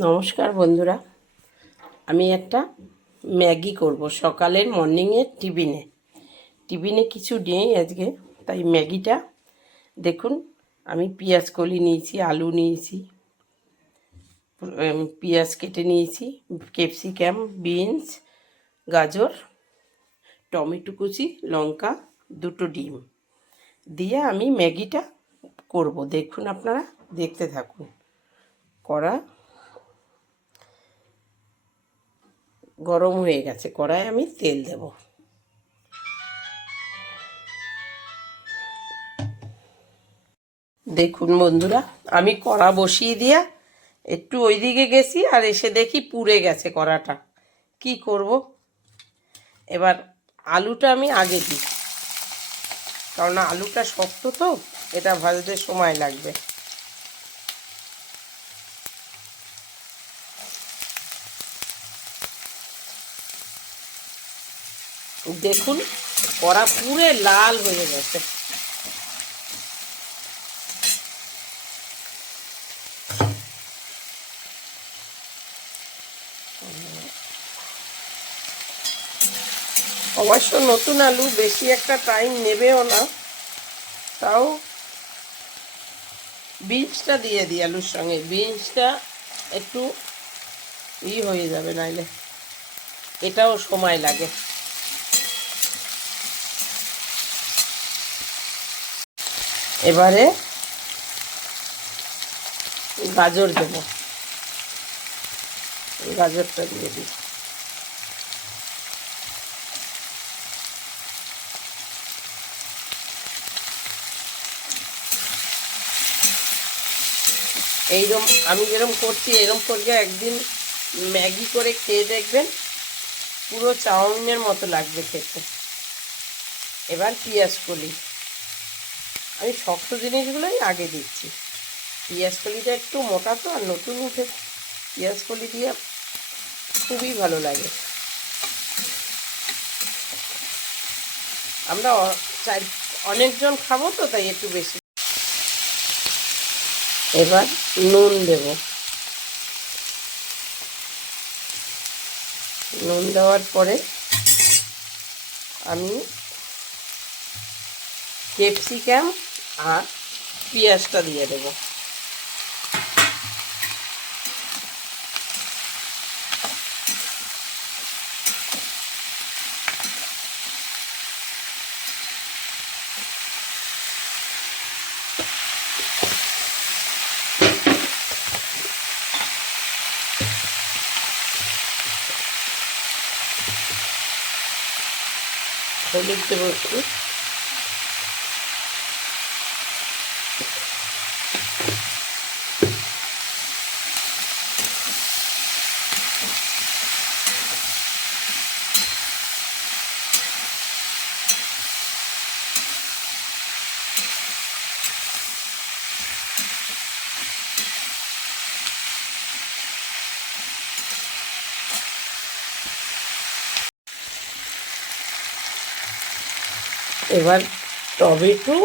নমস্কার বন্ধুরা, আমি একটা ম্যাগি করব সকালের মর্নিংয়ের টিফিনে কিছু নেই আজকে, তাই ম্যাগিটা দেখুন। আমি পেঁয়াজ কলি নিয়েছি, আলু নিয়েছি, পেঁয়াজ কেটে নিয়েছি, ক্যাপসিকাম, বিনস, গাজর, টমেটো কুচি, লঙ্কা, দুটো ডিম দিয়ে আমি ম্যাগিটা করব। দেখুন, আপনারা দেখতে থাকুন। কড়া গরম হয়ে গেছে, কড়ায় আমি তেল দেব। দেখুন বন্ধুরা, আমি কড়া বসিয়ে দিয়া একটু ওইদিকে গেছি আর এসে দেখি পুড়ে গেছে কড়াটা। কি করব? এবার আলুটা আমি আগে দিই, কারণ আলুটা শক্ত, তো এটা ভাজতে সময় লাগবে। দেখুন, কড়া পুরে লাল হয়ে গেছে। অবশ্য নতুন আলু বেশি একটা টাইম নেবেও না, তাও বিনসটা দিয়ে দিই আলুর সঙ্গে। বিনসটা একটু হয়ে যাবে, নাইলে এটাও সময় লাগে। এবারে গাজর দেব, গাজরটা দিয়ে দিই। এইরকম আমি যেরকম করছি, এরকম করলে একদিন ম্যাগি করে খেয়ে দেখবেন, পুরো চাউমিনের মতো লাগবে খেতে। এবার পেঁয়াজ কলি, আমি শক্ত জিনিসগুলোই আগে দিচ্ছি। পেঁয়াজ কলিটা একটু মোটা তো, আর নতুন উঠে পেঁয়াজ কলি দিয়ে খুবই ভালো লাগে। আমরা অনেকজন খাবো তো, তাই একটু বেশি। এবার নুন দেব। নুন দেওয়ার পরে আমি ক্যাপসিকাম আর পেঁয়াজটা দিয়ে দেব। হলুদ দেবো একটু। এবার টমেটো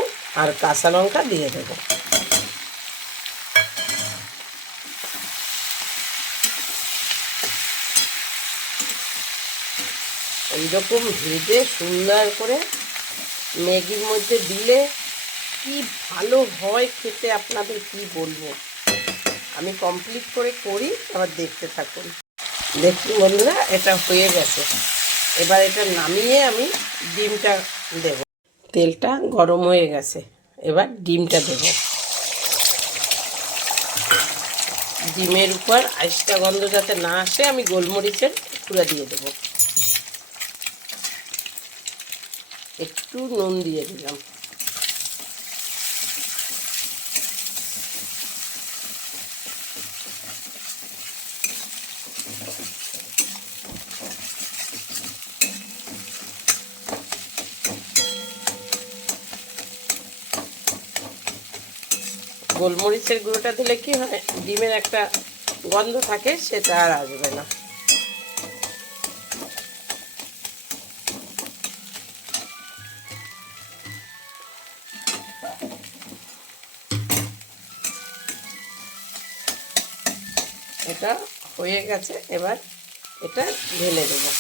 আর কাঁচা লঙ্কা দিয়ে দেবো। এইরকম ভেজে সুন্দর করে ম্যাগির মধ্যে দিলে কি ভালো হয় খেতে, আপনাদের কি বলবো। আমি কমপ্লিট করে করি, আবার দেখতে থাকুন। দেখুন বন্ধুরা, এটা হয়ে গেছে। এবার এটা নামিয়ে আমি ডিমটা দেব। তেলটা গরম হয়ে গেছে, এবার ডিমটা দেব। ডিমের উপর আইসটা গন্ধ যাতে না আসে, আমি গোলমরিচের গুঁড়া দিয়ে দেব। একটু নুন দিয়ে দিলাম। গোলমরিচের গুঁড়োটা দিলে কি হয়, ডিমের একটা গন্ধ থাকে, সেটা আর আসবে না। এটা হয়ে গেছে, এবার এটা ঢেলে দেবো।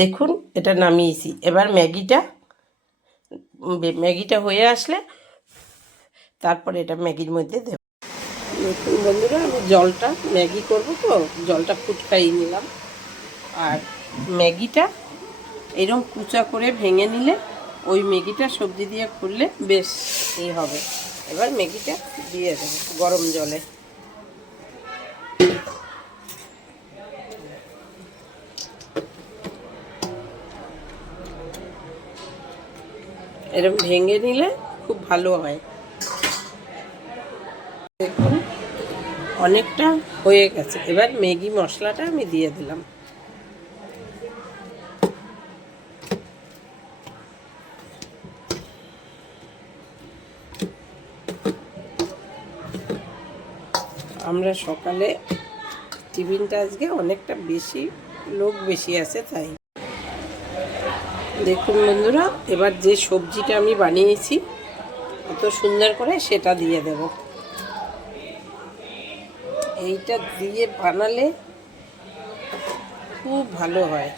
দেখুন এটা নামিয়েছি। এবার ম্যাগিটা হয়ে আসলে তারপরে এটা ম্যাগির মধ্যে দেব। দেখুন বন্ধুরা, আমি জলটা ম্যাগি করব তো জলটা ফুটকাই নিলাম। আর ম্যাগিটা এরকম কুচা করে ভেঙে নিলে ওই ম্যাগিটা সবজি দিয়ে করলে বেশ হবে। এবার ম্যাগিটা দিয়ে দেবো গরম জলে। এরকম ভেঙে নিলে খুব ভালো হয়। দেখুন অনেকটা হয়ে গেছে। এবার ম্যাগি মশলাটা আমি দিয়ে দিলাম। আমরা সকালে টিফিনটা আজকে অনেকটা লোক বেশি আছে তাই। দেখুন বন্ধুরা, এবার যে সবজিটা আমি বানিয়েছি এত সুন্দর করে সেটা দিয়ে দেব। এইটা দিয়ে বানালে খুব ভালো হয়।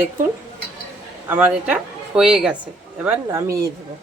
দেখুন আমার এটা হয়ে গেছে, এবার নামিয়ে দেবো।